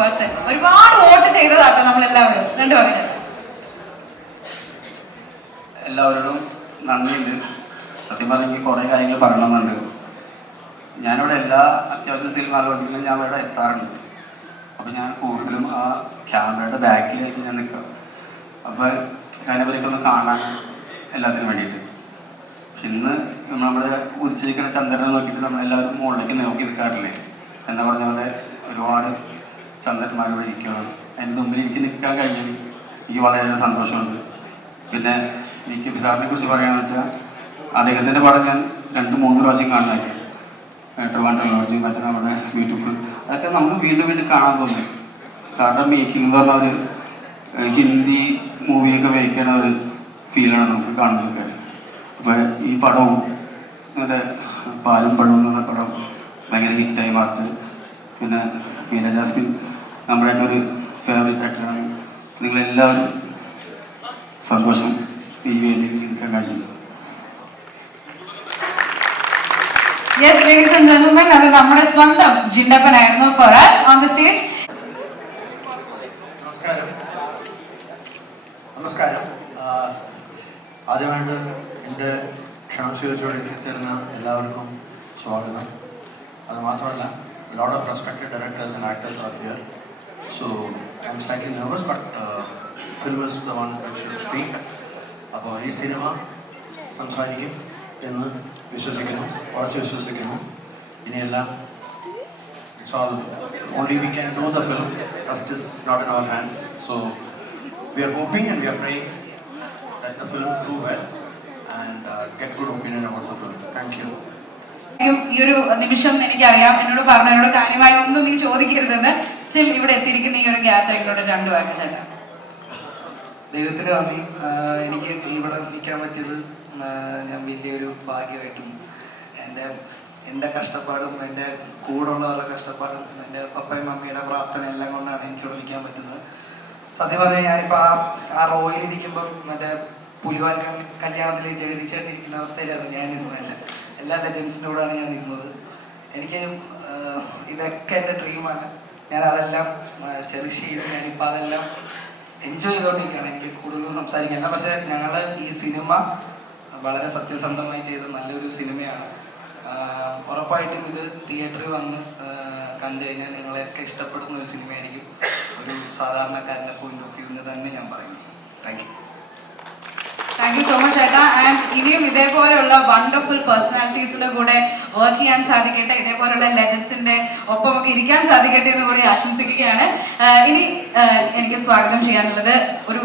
Person. ഒരുപാട് vote ചെയ്തതാട്ടോ നമ്മളെല്ലാവരും. രണ്ടു വാക്ക്. എല്ലാവരോടും നന്ദിയുണ്ട്. സത്യം പറഞ്ഞെങ്കിൽ കുറേ കാര്യങ്ങൾ പറയണമെന്നുണ്ട്. ഞാനിവിടെ എല്ലാ അത്യാവശ്യ സിനിമകളിലും ഞാൻ ഇവിടെ എത്താറുണ്ട്. അപ്പോൾ ഞാൻ കൂടുതലും ആ ക്യാമറയുടെ ബാക്കിലേക്ക് ഞാൻ നിൽക്കാം. അപ്പോൾ അതിനെപ്പറ്റിയൊക്കെ ഒന്ന് കാണാൻ എല്ലാത്തിനും വേണ്ടിയിട്ട്. പക്ഷെ ഇന്ന് നമ്മുടെ ഉദിച്ചിരിക്കുന്ന ചന്ദ്രനെ നോക്കിയിട്ട് നമ്മളെല്ലാവരും മുകളിലേക്ക് നോക്കി നിൽക്കാറില്ലേ എന്ന് പറഞ്ഞ പോലെ ഒരുപാട് ചന്ദ്രന്മാരോട് ഇരിക്കുകയാണ്. അതിൻ്റെ മുമ്പിൽ എനിക്ക് നിൽക്കാൻ കഴിയും. എനിക്ക് വളരെയേറെ സന്തോഷമുണ്ട്. പിന്നെ എനിക്ക് സാറിനെ കുറിച്ച് പറയുകയാണെന്ന് വെച്ചാൽ അദ്ദേഹത്തിൻ്റെ പടം ഞാൻ 2-3 പ്രാവശ്യം കാണുന്നതായിരിക്കും. ട്രിവാൻഡ്രം ലോഡ്ജ്, മറ്റേ നമ്മുടെ ബ്യൂട്ടിഫുൾ, അതൊക്കെ നമുക്ക് വീണ്ടും വീണ്ടും കാണാൻ തോന്നും. സാറിൻ്റെ മേക്കിംഗ് എന്ന് പറഞ്ഞ ഒരു ഹിന്ദി മൂവിയൊക്കെ മേക്ക് ചെയ്യണ ഒരു ഫീലാണ് നമുക്ക് കാണുന്നതൊക്കെ. അപ്പോൾ ഈ പടവും മറ്റേ പാലും പഴവും എന്നുള്ള പടം ഭയങ്കര ഹിറ്റായി മാറ്റി. പിന്നെ മീന ജാസ്മിൻ നമ്മുടെയൊക്കെ ഒരു ഫേവറേറ്റ് ആക്ടറാണ്. നിങ്ങളെല്ലാവരും സന്തോഷം ഈ വേദിയിൽ നിൽക്കാൻ കഴിയുന്നു. Yes, ladies and gentlemen, അത് നമ്മുടെ സ്വന്തം ജിന്നപ്പനായിരുന്നു for us on the stage. നമസ്കാരം. ആദ്യമായിട്ട് എൻ്റെ ക്ഷണം സ്വീകരിച്ചുകൊണ്ട് ചേർന്ന എല്ലാവർക്കും സ്വാഗതം. അത് മാത്രമല്ല, lot of respected directors and actors are here, so I'm slightly nervous, but film is the one that should speak. അപ്പോൾ ഈ സിനിമ സംസാരിക്കും എന്ന് വിശ്വസിക്കുന്നു, കുറച്ച് വിശ്വസിക്കുന്നു. ഇനിയെല്ലാം it's all only we can do the film, rest is not in our hands, so we are hoping and we are praying that the film do well and get good opinion about the film. Thank you. ഈ ഒരു നിമിഷം എനിക്കറിയാം, എന്നോട് പറഞ്ഞു എന്നോട് കാര്യമായി ഒന്നും നീ ചോദിക്കരുതെന്ന്. സ്റ്റിൽ ഇവിടെ എത്തിയിരിക്കുന്ന ഈ ഒരു യാത്രയിലൂടെ രണ്ടു വാക്ക് ചേട്ടാ. ദൈവത്തിന് നന്ദി. എനിക്ക് ഇവിടെ നിൽക്കാൻ പറ്റിയത് ഞാൻ വലിയൊരു ഭാഗ്യമായിട്ടും എൻ്റെ കഷ്ടപ്പാടും എൻ്റെ കൂടെയുള്ളവരുടെ കഷ്ടപ്പാടും എൻ്റെ പപ്പയും മമ്മിയുടെ പ്രാർത്ഥന എല്ലാം കൊണ്ടാണ് എനിക്കിവിടെ നിൽക്കാൻ പറ്റുന്നത്. സത്യം പറഞ്ഞാൽ ഞാനിപ്പോൾ ആ റോയിലിരിക്കുമ്പം മറ്റേ പുലിവാൽ കല്യാണത്തിൽ ജഗദീശേട്ടൻ ഇരിക്കുന്ന അവസ്ഥയിലായിരുന്നു ഞാൻ ഇരുന്നതല്ല. എല്ലാ ലെജൻസിൻ്റെ കൂടെയാണ് ഞാൻ നിൽക്കുന്നത്. എനിക്ക് ഇതൊക്കെ എൻ്റെ ഡ്രീമാണ്. ഞാൻ അതെല്ലാം ചെറിഷ് ചെയ്ത് ഞാനിപ്പോൾ അതെല്ലാം എൻജോയ് ചെയ്തുകൊണ്ടിരിക്കുകയാണ്. എനിക്ക് കൂടുതലും സംസാരിക്കാനില്ല. പക്ഷേ ഞങ്ങൾ ഈ സിനിമ വളരെ സത്യസന്ധമായി ചെയ്ത നല്ലൊരു സിനിമയാണ്. ഉറപ്പായിട്ടും ഇത് തിയേറ്ററിൽ വന്ന് കണ്ടു കഴിഞ്ഞാൽ നിങ്ങളെയൊക്കെ ഇഷ്ടപ്പെടുന്ന ഒരു സിനിമയായിരിക്കും. ഒരു സാധാരണക്കാരൻ്റെ പോയിന്റ് ഓഫ് വ്യൂവിന് തന്നെ ഞാൻ പറയുന്നു. Thank you. Thank you so much ചേട്ടാ. ആൻഡ് ഇനിയും ഇതേപോലെയുള്ള വണ്ടർഫുൾ പേഴ്സണാലിറ്റീസിന്റെ കൂടെ വർക്ക് ചെയ്യാൻ സാധിക്കട്ടെ, ഇതേപോലെയുള്ള ലെജൻസിന്റെ ഒപ്പമൊക്കെ ഇരിക്കാൻ സാധിക്കട്ടെ എന്ന് കൂടി ആശംസിക്കുകയാണ്. ഇനി എനിക്ക് സ്വാഗതം ചെയ്യാനുള്ളത് ഒരു